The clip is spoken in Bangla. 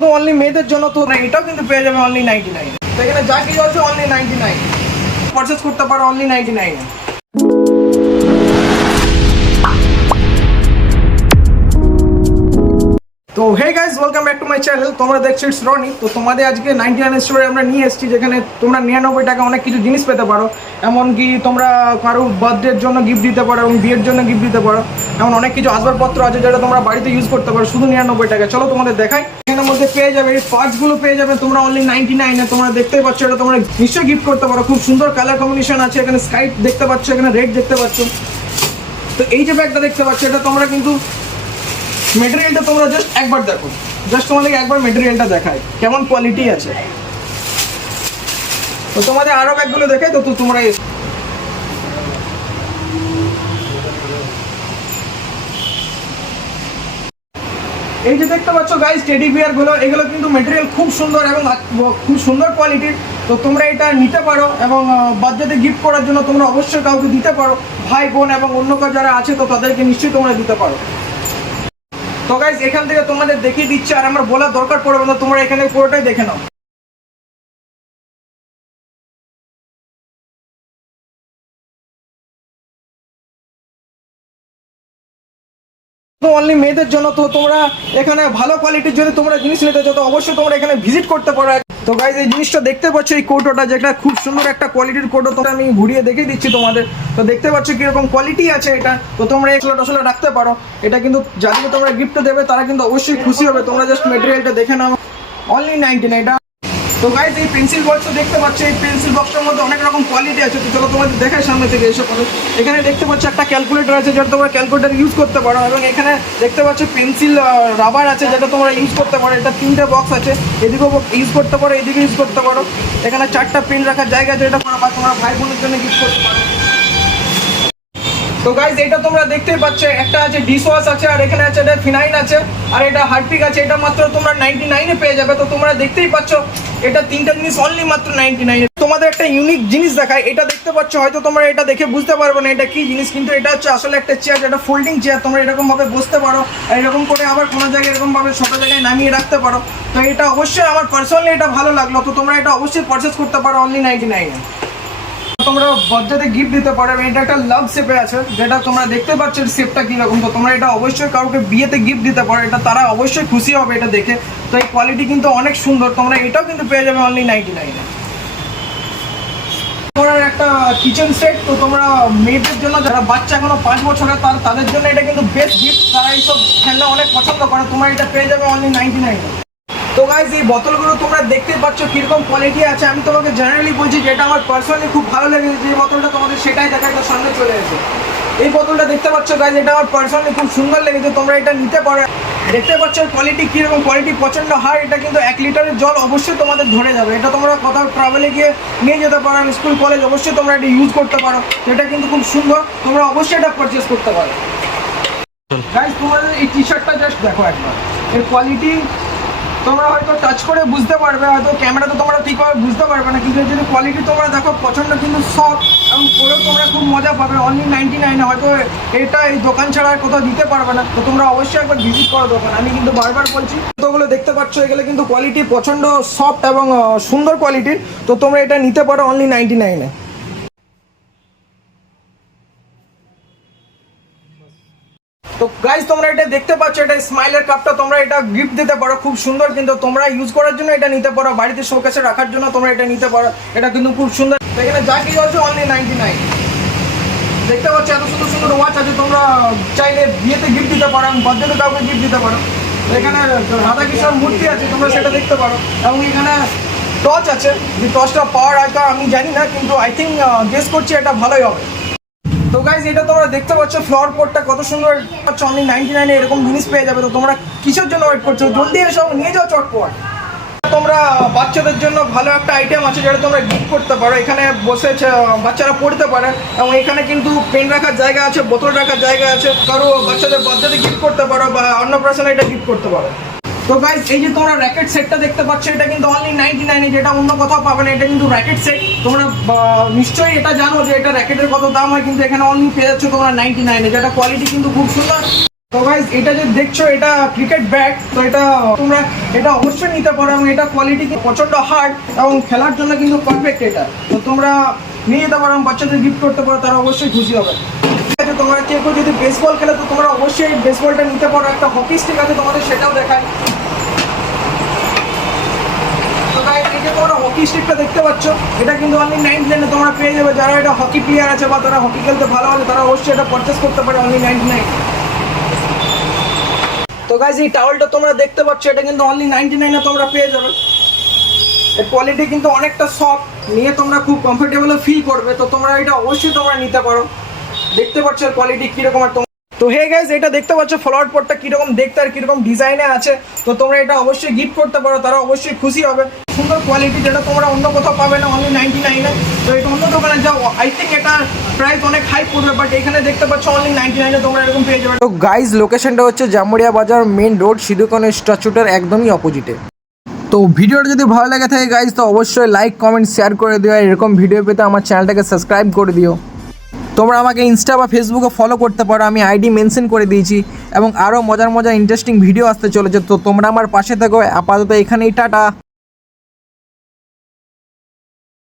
তো অনলি মেয়েদের জন্য তো এটাও কিন্তু পেয়ে যাবে অনলি 99 তো এখানে যা কিছু আছে অনলি 99 পারচেজ করতে পারো অনলি 99 তো hey guys welcome back to my channel. তোমরা দেখছো ইটস রনি। তো তোমাদের আজকে 99 স্টোরে আমরা নিয়ে এসেছি, যেখানে তোমরা 99 টাকা অনেক কিছু জিনিস পেতে পারো। এমনকি তোমরা কারো বার্থডের জন্য গিফট দিতে পারো এবং বিয়ের জন্য গিফট দিতে পারো। এমন অনেক কিছু আসবাবপত্র আছে যেটা তোমরা বাড়িতে ইউজ করতে পারো শুধু 99 টাকা। চলো তোমাদের দেখাই। এখানের মধ্যে পেয়ে যাবে এই পার্টসগুলো পেয়ে যাবে তোমরা অনলি 99 তোমরা দেখতেই পাচ্ছ, এটা তোমরা নিশ্চয়ই গিফট করতে পারো। খুব সুন্দর কালার কম্বিনেশন আছে, এখানে স্কাই দেখতে পাচ্ছ, এখানে রেড দেখতে পাচ্ছ। তো এই যে ব্যাগটা দেখতে পাচ্ছ, এটা তোমরা কিন্তু মেটেরিয়ালটা তোমরা জাস্ট একবার দেখো, জাস্ট তোমাদেরকে একবার মেটেরিয়ালটা দেখায় কেমন কোয়ালিটি আছে। তো তোমাদের আরো ব্যাগগুলো দেখাই। তো তোমরা এই যে দেখতে পাচ্ছ গাইস টেডি বিয়ার গুলো, এগুলো কিন্তু মেটেরিয়াল খুব সুন্দর এবং খুব সুন্দর কোয়ালিটির। তো তোমরা এটা নিতে পারো এবং বাচ্চাদের গিফট করার জন্য তোমরা অবশ্যই কাউকে দিতে পারো, ভাই বোন এবং অন্য কাজ যারা আছে তো তাদেরকে নিশ্চয়ই তোমরা দিতে পারো। তো গাইস এখান থেকে তোমাদের দেখিয়ে দিচ্ছে, আর আমার বলার দরকার পড়বে না, তোমরা এখানে পুরোটাই দেখে নাও। তো অনলি মেয়েদের জন্য তো তোমরা এখানে ভালো কোয়ালিটির জন্য তোমরা জিনিস নিতে চাও তো অবশ্যই তোমরা এখানে ভিজিট করতে পারো। তো গাইস এই জিনিসটা দেখতে পাচ্ছ, এই কোটোটা যেটা খুব সুন্দর একটা কোয়ালিটির কোটো, তোমরা আমি ঘুরিয়ে দেখিয়ে দিচ্ছি তোমাদের। তো দেখতে পাচ্ছ কিরকম কোয়ালিটি আছে এটা। তো তোমরা এগুলো আসলে রাখতে পারো। এটা কিন্তু যাদেরকে তোমরা গিফট দেবে তারা কিন্তু অবশ্যই খুশি হবে। তোমরা জাস্ট মেটেরিয়ালটা দেখে নাও অনলি 99 এটা। তো গাইস এই পেন্সিল বক্সটা দেখতে পাচ্ছ, এই পেন্সিল বক্সটার মধ্যে অনেক রকম কোয়ালিটি আছে। তো চলো তোমাদের দেখাই সামনে থেকে এসে পড়ে। এখানে দেখতে পাচ্ছ একটা ক্যালকুলেটর আছে যেটা তোমরা ক্যালকুলেটর ইউজ করতে পারো, এবং এখানে দেখতে পাচ্ছ পেন্সিল রাবার আছে যেটা তোমরা ইউজ করতে পারো। এটা 3টে বক্স আছে, এদিকেও ইউজ করতে পারো, এদিকে ইউজ করতে পারো। এখানে 4টা পেন রাখার জায়গা আছে, এটা তোমরা ভাই বোনের জন্য ইউজ করতে পারো। তো গাইজ এটা তোমরা দেখতেই পাচ্ছ, একটা আছে ডিশ ওয়াশ আছে, আর এখানে আছে এটা ফিনাইল আছে, আর এটা হারপিক আছে। এটা মাত্র তোমরা 99 পেয়ে যাবে। তো তোমরা দেখতেই পাচ্ছ এটা 3টা জিনিস অনলি মাত্র 99। তোমাদের একটা ইউনিক জিনিস দেখায়, এটা দেখতে পাচ্ছ, হয়তো তোমরা এটা দেখে বুঝতে পারবে না এটা কি জিনিস, কিন্তু এটা হচ্ছে আসলে একটা চেয়ার, যেটা ফোল্ডিং চেয়ার। তোমরা এরকম ভাবে বসতে পারো, আর এরকম করে আবার কোনো জায়গায় এরকম ভাবে ছোট জায়গায় নামিয়ে রাখতে পারো। তো এটা অবশ্যই আমার পার্সোনালি এটা ভালো লাগলো। তো তোমরা এটা অবশ্যই পারচেস করতে পারো অনলি 99। তোমরা বাচ্চাদের গিফট দিতে পারো। এটা একটা লাভ শেপে আছে, যেটা তোমরা দেখতে পাচ্ছ শেপটা কিরকম। তো তোমরা এটা অবশ্যই কাউকে বিয়েতে গিফট দিতে পারো, এটা তারা অবশ্যই খুশি হবে এটা দেখে। তো এই কোয়ালিটি কিন্তু অনেক সুন্দর, তোমরা এটাও কিন্তু পেয়ে যাবে অনলি 99। তোমরা একটা কিচেন সেট, তো তোমরা মেয়েদের জন্য যারা বাচ্চা এখনো 5 বছরের তাদের জন্য এটা কিন্তু বেস্ট গিফট। তারা এইসব খেলনা অনেক পছন্দ করে, তোমরা এটা পেয়ে যাবে অনলি 99। তো গাইজ এই বোতলগুলো তোমরা দেখতে পাচ্ছ কিরকম কোয়ালিটি আছে। আমি তোমাকে জেনারেলি বলছি যেটা আমার পার্সোনালি খুব ভালো লেগেছে, যে বোতলটা তোমাদের সেটাই দেখা একটা সামনে চলে এসে। এই বোতলটা দেখতে পাচ্ছ গাইজ, এটা আমার পার্সোনালি খুব সুন্দর লেগেছে, তোমরা এটা নিতে পারো। দেখতে পাচ্ছ কোয়ালিটি কিরকম, কোয়ালিটি প্রচণ্ড হাই। এটা কিন্তু 1 লিটারের জল অবশ্যই তোমাদের ধরে যাবে। এটা তোমরা কোথাও ট্রাভেলে গিয়ে নিয়ে যেতে পারো, স্কুল কলেজ অবশ্যই তোমরা এটা ইউজ করতে পারো। এটা কিন্তু খুব সুন্দর, তোমরা অবশ্যই এটা পারচেস করতে পারো। গাইজ তোমাদের এই টি শার্টটা জাস্ট দেখো একবার, এর কোয়ালিটি তোমরা হয়তো টাচ করে বুঝতে পারবে, হয়তো ক্যামেরাতে তোমরা ঠিকভাবে বুঝতে পারবে না, কিন্তু যদি কোয়ালিটি তোমরা দেখো প্রচণ্ড কিন্তু সফট, এবং পরেও তোমরা খুব মজা পাবে অনলি 99। হয়তো এটা এই দোকান ছাড়া আর কোথাও দিতে পারবে না। তো তোমরা অবশ্যই একবার ভিজিট করো দোকান, আমি কিন্তু বারবার বলছি। তোগুলো দেখতে পাচ্ছ, এগুলো কিন্তু কোয়ালিটি প্রচণ্ড সফট এবং সুন্দর কোয়ালিটির। তো তোমরা এটা নিতে পারো অনলি 99। তো গাইজ তোমরা এটা দেখতে পাচ্ছ, এটা স্মাইলের কাপটা, তোমরা এটা গিফট দিতে পারো, খুব সুন্দর। কিন্তু তোমরা ইউজ করার জন্য এটা নিতে পারো, বাড়িতে শোকেসে রাখার জন্য তোমরা এটা নিতে পারো। এটা কিন্তু খুব সুন্দর। এখানে যা কিছু আছে অনলি 99। দেখতে পাচ্ছ এত সুন্দর সুন্দর ওয়াচ আছে, তোমরা চাইলে বিয়েতে গিফট দিতে পারো, বার্থডেতে কাউকে গিফট দিতে পারো। এখানে রাধাকৃষ্ণের মূর্তি আছে, তোমরা সেটা দেখতে পারো। এবং এখানে টর্চ আছে, যে টর্চটা পাওয়ার আছে আমি জানি না, কিন্তু আই থিঙ্ক গেস করছি এটা ভালোই হবে। তো গাইজ এটা তোমরা দেখতে পাচ্ছ ফ্লাওয়ার পটটা কত সুন্দর পাচ্ছ অনলি 99 এরকম জিনিস পেয়ে যাবে। তো তোমরা কিসের জন্য ওয়েট করছো, জলদি এসো নিয়ে যাও চটপট। তোমরা বাচ্চাদের জন্য ভালো একটা আইটেম আছে যেটা তোমরা গিফট করতে পারো। এখানে বসে বাচ্চারা পড়তে পারে, এবং এখানে কিন্তু পেন রাখার জায়গা আছে, বোতল রাখার জায়গা আছে। কারো বাচ্চাদের গিফট করতে পারো, বা অন্নপ্রাশনে এটা গিফট করতে পারো। তো গাইজ এই যে তোমরা র্যাকেট সেটটা দেখতে পাচ্ছ, এটা কিন্তু অনলি 99, যেটা অন্য কোথাও পাবে না। এটা কিন্তু র্যাকেট সেট, তোমরা নিশ্চয়ই এটা জানো যে এটা র্যাকেটের কত দাম হয়, কিন্তু এখানে অনলি পেয়ে যাচ্ছ তোমরা 99, যেটা কোয়ালিটি কিন্তু খুব সুন্দর। তো গাইজ এটা যে দেখছো এটা ক্রিকেট ব্যাট, তো এটা তোমরা এটা অবশ্যই নিতে পারো এবং এটা কোয়ালিটি প্রচণ্ড হার্ড এবং খেলার জন্য কিন্তু পারফেক্ট এটা। তো তোমরা নিয়ে যেতে পারো, বাচ্চাদের গিফট করতে পারো, তারা অবশ্যই খুশি হবে। ঠিক আছে, তোমরা কেউ যদি বেসবল খেলে তো তোমরা অবশ্যই বেসবলটা নিতে পারো। একটা হকি স্টিক আছে তোমাদের, সেটাও দেখায়। তো গাইজ এই যে তোমরা হকি স্টিকটা দেখতে পাচ্ছ, এটা কিন্তু অনলি 99 তোমরা পেয়ে যাবে। যারা এটা হকি প্লেয়ার আছে বা তারা হকি খেলতে ভালো আছে তারা অবশ্যই এটা পারচেস করতে পারে অনলি 99। তো গাইজ এই টাওয়েলটা তোমরা দেখতে পাচ্ছ, এটা কিন্তু অনলি 99 তোমরা পেয়ে যাবে। এর কোয়ালিটি কিন্তু অনেকটা সফট, নিয়ে তোমরা খুব কমফোর্টেবল ফিল করবে। তো তোমরা এটা অবশ্যই তোমরা নিতে পারো। দেখতে পাচ্ছ এর কোয়ালিটি কীরকম। আর তো হে গাইজ এটা দেখতে পাচ্ছ ফ্লাওয়ার পটটা কীরকম দেখতে আর কীরকম ডিজাইনে আছে। তো তোমরা এটা অবশ্যই গিফট করতে পারো, তারা অবশ্যই খুশি হবে। সুন্দর কোয়ালিটি, যেটা তোমরা অন্য কোথাও পাবে না অনলি 99। তো এটা অন্য দোকানে যাও, আই থিঙ্ক এটার প্রাইস অনেক হাই পড়বে, বাট এখানে দেখতে পাচ্ছ অনলি 99 তোমরা এরকম পেয়ে যাবে। তো গাইজ লোকেশনটা হচ্ছে জামুরিয়া বাজার মেন রোড, সিধুকানু স্ট্যাচুটার একদমই অপোজিটে। তো ভিডিওটা যদি ভালো লাগে থাকে গাইজ তো অবশ্যই লাইক কমেন্ট শেয়ার করে দিও। এরকম ভিডিও পেতে আমার চ্যানেলটাকে সাবস্ক্রাইব করে দিও। তোমরা আমাকে ইনস্টা বা ফেসবুকে ফলো করতে পারো, আমি আইডি মেনশন করে দিয়েছি এবং আরও মজার ইন্টারেস্টিং ভিডিও আসতে চলেছে। তো তোমরা আমার পাশে থাকো। আপাতত এখানেই টাটা।